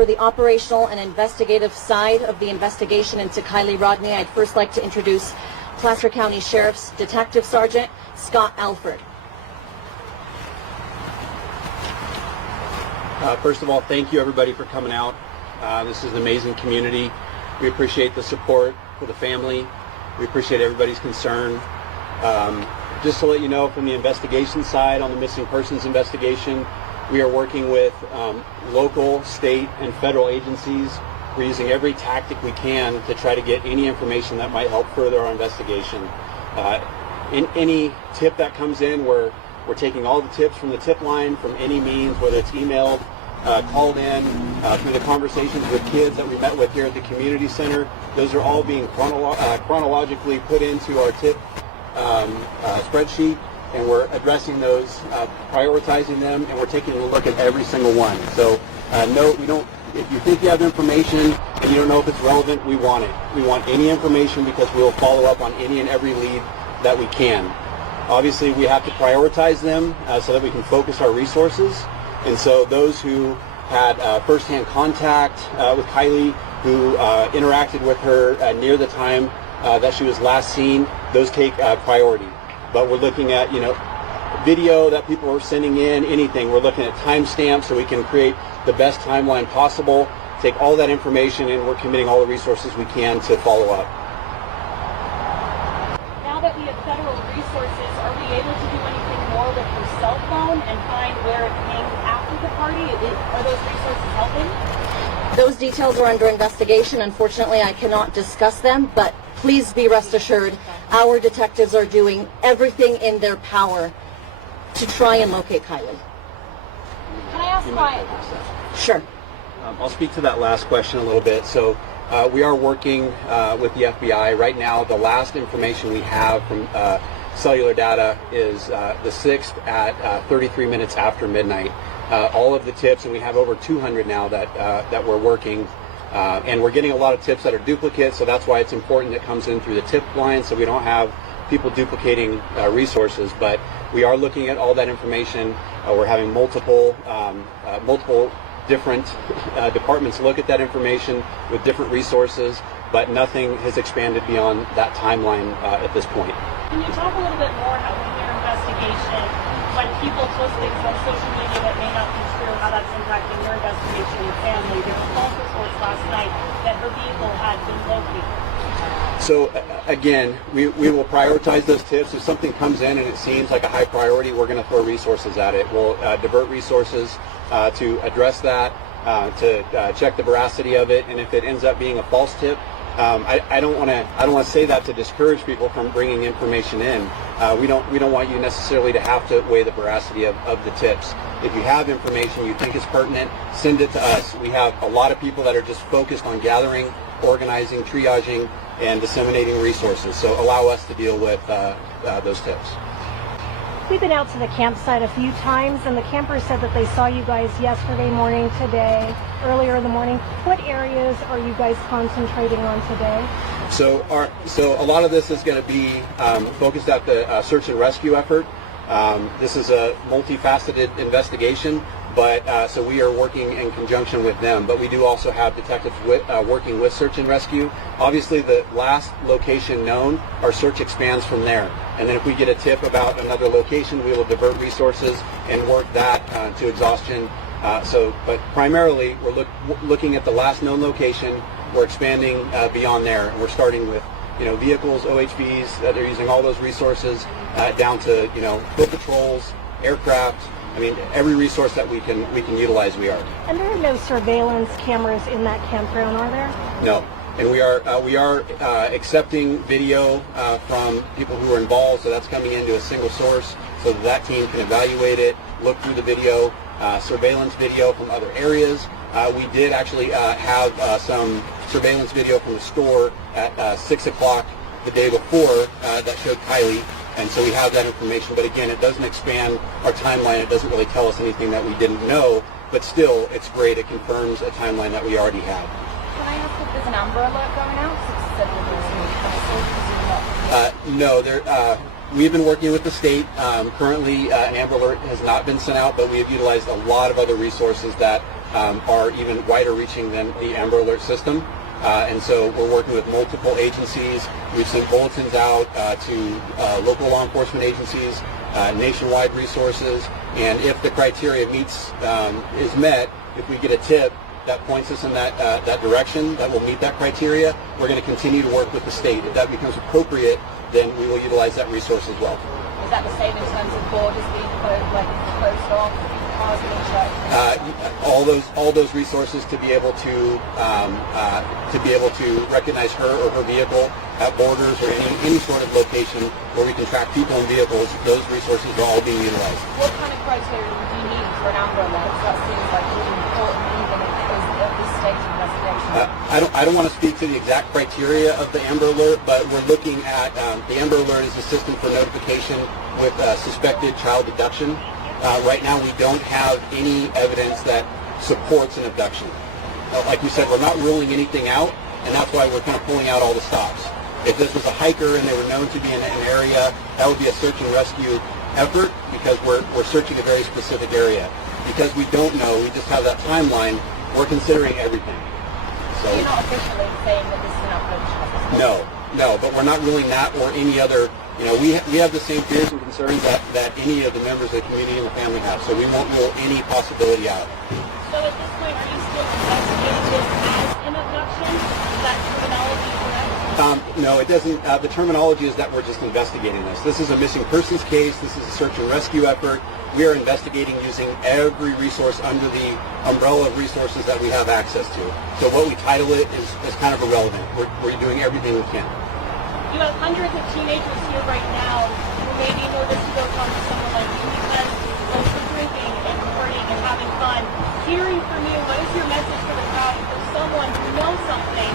for the operational and investigative side of the investigation into Kiely Rodney, I'd first like to introduce Placer County Sheriff's Detective Sergeant Scott Alford. First of all, thank you everybody for coming out. This is an amazing community. We appreciate the support for the family. We appreciate everybody's concern. Just to let you know, from the investigation side, on the missing persons investigation, we are working with local, state, and federal agencies. We're using every tactic we can to try to get any information that might help further our investigation. In any tip that comes in, we're taking all the tips from the tip line from any means, whether it's emailed, called in, through the conversations with kids that we met with here at the community center. Those are all being chronologically put into our tip spreadsheet, and we're addressing those, prioritizing them, and we're taking a look at every single one. So no, we don't. If you think you have information and you don't know if it's relevant, we want it. We want any information because we'll follow up on any and every lead that we can. Obviously, we have to prioritize them so that we can focus our resources. And so those who had firsthand contact with Kiely, who interacted with her near the time that she was last seen, those take priority. But we're looking at, video that people are sending in, anything. We're looking at timestamps so we can create the best timeline possible, take all that information, and we're committing all the resources we can to follow up. Now that we have federal resources, are we able to do anything more with her cell phone and find where it came after the party? Are those resources helping? Those details are under investigation. Unfortunately, I cannot discuss them, but please be rest assured, our detectives are doing everything in their power to try and locate Kiely. Can I ask why? Sure. I'll speak to that last question a little bit. So we are working with the FBI. Right now, the last information we have from cellular data is the 6th at 33 minutes after midnight. All of the tips, and we have over 200 now that we're working, and we're getting a lot of tips that are duplicates, so that's why it's important it comes in through the tip line so we don't have people duplicating resources. But we are looking at all that information. We're having multiple different departments look at that information with different resources, but nothing has expanded beyond that timeline at this point. Can you talk a little bit more about your investigation, when people post things on social media that may not be true, how that's impacting your investigation and family? There were false reports last night that her vehicle had been located. So again, we will prioritize those tips. If something comes in and it seems like a high priority, we're going to throw resources at it. We'll divert resources to address that, to check the veracity of it, and if it ends up being a false tip, I don't want to say that to discourage people from bringing information in. We don't want you necessarily to have to weigh the veracity of the tips. If you have information you think is pertinent, send it to us. We have a lot of people that are just focused on gathering, organizing, triaging, and disseminating resources. So allow us to deal with those tips. We've been out to the campsite a few times, and the campers said that they saw you guys yesterday morning, today, earlier in the morning. What areas are you guys concentrating on today? So a lot of this is going to be focused at the search and rescue effort. This is a multifaceted investigation, but so we are working in conjunction with them. But we do also have detectives working with search and rescue. Obviously, the last location known, our search expands from there. And then if we get a tip about another location, we will divert resources and work that to exhaustion. But primarily, we're looking at the last known location. We're expanding beyond there, and we're starting with vehicles, OHVs, that are using all those resources down to foot patrols, aircraft. I mean, every resource that we can utilize, we are. And there are no surveillance cameras in that campground, are there? No, and we are accepting video from people who are involved. So that's coming into a single source, so that team can evaluate it, look through the video, surveillance video from other areas. We did actually have some surveillance video from the store at 6 o'clock the day before that showed Kiely, and so we have that information. But again, it doesn't expand our timeline. It doesn't really tell us anything that we didn't know, but still, it's great. It confirms a timeline that we already have. Can I ask if there's an Amber Alert going out? No, we've been working with the state. Currently, an Amber Alert has not been sent out, but we have utilized a lot of other resources that are even wider reaching than the Amber Alert system. And so we're working with multiple agencies. We've sent bulletins out to local law enforcement agencies, nationwide resources, and if the criteria is met, if we get a tip that points us in that direction, that will meet that criteria, we're going to continue to work with the state. If that becomes appropriate, then we will utilize that resource as well. Is that the same in terms of borders being closed off, cars being checked? All those resources to be able to recognize her or her vehicle at borders or any sort of location where we can track people and vehicles, those resources are all being utilized. What kind of criteria do you need for an Amber Alert? That seems like really important even if it is at this stage of investigation. I don't want to speak to the exact criteria of the Amber Alert, but we're looking at the Amber Alert is a system for notification with suspected child abduction. Right now we don't have any evidence that supports an abduction. Like you said, we're not ruling anything out, and that's why we're kind of pulling out all the stops. If this was a hiker and they were known to be in an area, that would be a search and rescue effort because we're searching a very specific area. Because we don't know, we just have that timeline, we're considering everything. So you're not officially saying that this is an approach? No, but we're not ruling that or any other. We have the same fears and concerns that any of the members of the community and the family have, so we won't rule any possibility out. So at this point, are you still investigating this as an abduction? Is that terminology correct? No, it doesn't. The terminology is that we're just investigating this. This is a missing persons case. This is a search and rescue effort. We are investigating using every resource under the umbrella of resources that we have access to. So what we title it is kind of irrelevant. We're doing everything we can. You have hundreds of teenagers here right now who may be nervous to go talk to someone like you because of the drinking and partying and having fun. Hearing from you, what is your message for the crowd for someone who knows something?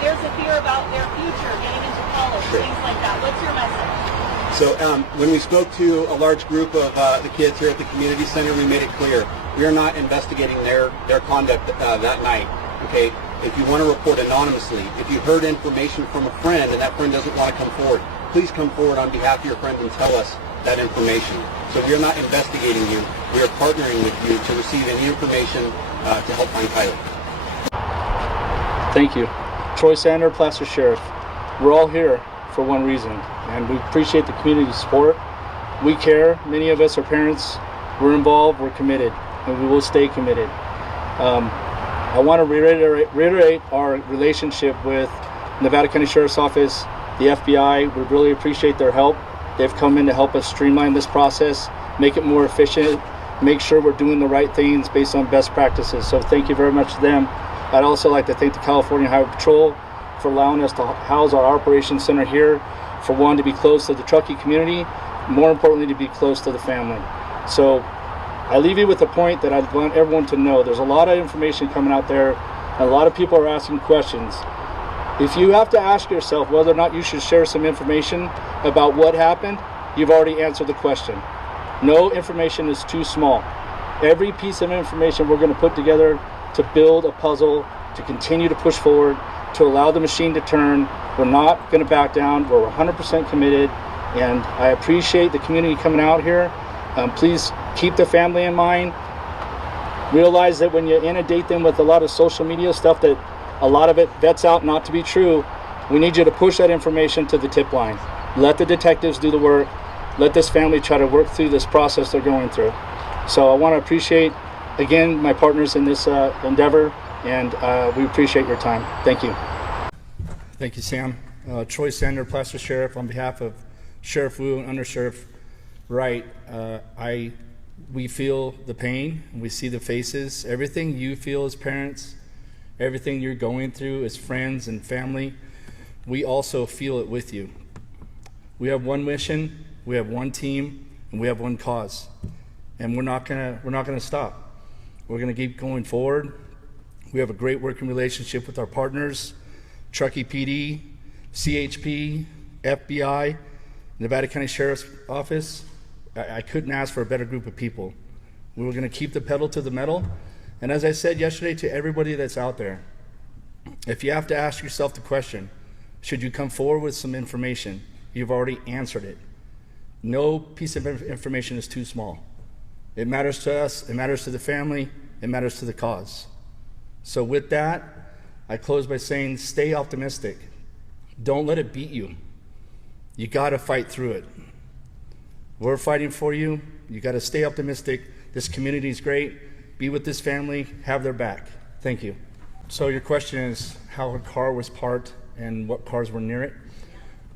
There's a fear about their future, getting into college, things like that. What's your message? So when we spoke to a large group of the kids here at the community center, we made it clear we are not investigating their conduct that night. Okay, if you want to report anonymously, if you heard information from a friend and that friend doesn't want to come forward, please come forward on behalf of your friend and tell us that information. So we are not investigating you. We are partnering with you to receive any information to help find Kiely. Thank you. Troy Sander, Placer Sheriff. We're all here for one reason, and we appreciate the community support. We care. Many of us are parents. We're involved. We're committed, and we will stay committed. I want to reiterate our relationship with Nevada County Sheriff's Office, the FBI. We really appreciate their help. They've come in to help us streamline this process, make it more efficient, make sure we're doing the right things based on best practices. So thank you very much to them. I'd also like to thank the California Highway Patrol for allowing us to house our operations center here, for one, to be close to the Truckee community, more importantly, to be close to the family. So I leave you with a point that I want everyone to know. There's a lot of information coming out there, and a lot of people are asking questions. If you have to ask yourself whether or not you should share some information about what happened, you've already answered the question. No information is too small. Every piece of information we're going to put together to build a puzzle, to continue to push forward, to allow the machine to turn. We're not going to back down. We're 100% committed, and I appreciate the community coming out here. Please keep the family in mind. Realize that when you inundate them with a lot of social media stuff that a lot of it vets out not to be true, we need you to push that information to the tip line. Let the detectives do the work. Let this family try to work through this process they're going through. So I want to appreciate, again, my partners in this endeavor, and we appreciate your time. Thank you. Thank you, Sam. Troy Sander, Placer Sheriff, on behalf of Sheriff Wu and Under Sheriff Wright, we feel the pain, we see the faces. Everything you feel as parents, everything you're going through as friends and family, we also feel it with you. We have one mission, we have one team, and we have one cause. And we're not gonna stop. We're gonna keep going forward. We have a great working relationship with our partners, Truckee PD, CHP, FBI, Nevada County Sheriff's Office. I couldn't ask for a better group of people. We were gonna keep the pedal to the metal. And as I said yesterday to everybody that's out there, if you have to ask yourself the question, should you come forward with some information, you've already answered it. No piece of information is too small. It matters to us, it matters to the family, It matters to the cause. So with that, I close by saying, stay optimistic. Don't let it beat you. You got to fight through it. We're fighting for you. You got to stay optimistic. This community is great. Be with this family. Have their back. Thank you. So your question is how a car was parked and what cars were near it.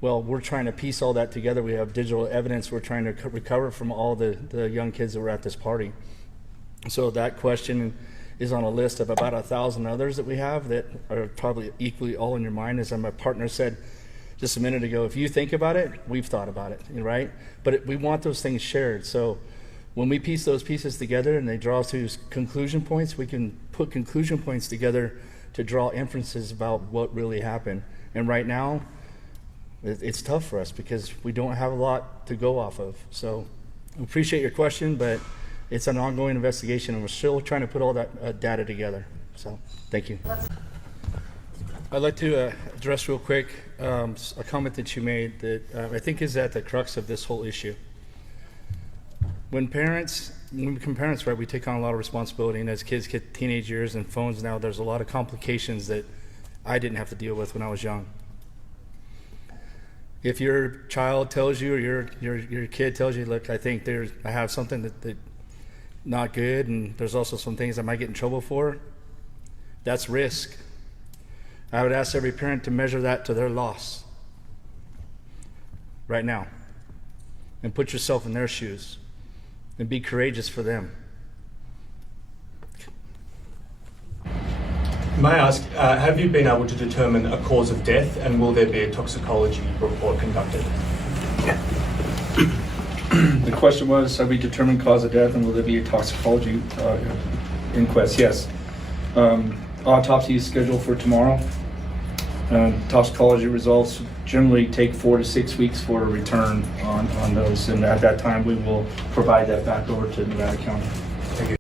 Well, we're trying to piece all that together. We have digital evidence we're trying to recover from all the young kids that were at this party. So that question is on a list of about 1,000 others that we have that are probably equally all in your mind. As my partner said just a minute ago, if you think about it, we've thought about it, right? But we want those things shared. So when we piece those pieces together and they draw to conclusion points, we can put conclusion points together to draw inferences about what really happened. And right now, it's tough for us because we don't have a lot to go off of. So I appreciate your question, but it's an ongoing investigation and we're still trying to put all that data together. So thank you. I'd like to address real quick a comment that you made that I think is at the crux of this whole issue. When we become parents, right, we take on a lot of responsibility, and as kids get teenage years and phones now, there's a lot of complications that I didn't have to deal with when I was young. If your child tells you, or your kid tells you, look, I think I have something that not good, and there's also some things I might get in trouble for, that's risk. I would ask every parent to measure that to their loss right now and put yourself in their shoes and be courageous for them. May I ask, have you been able to determine a cause of death, and will there be a toxicology report conducted? The question was, have we determined cause of death and will there be a toxicology inquest? Yes. Autopsy is scheduled for tomorrow. Toxicology results generally take 4 to 6 weeks for a return on those, and at that time we will provide that back over to Nevada County. Thank you.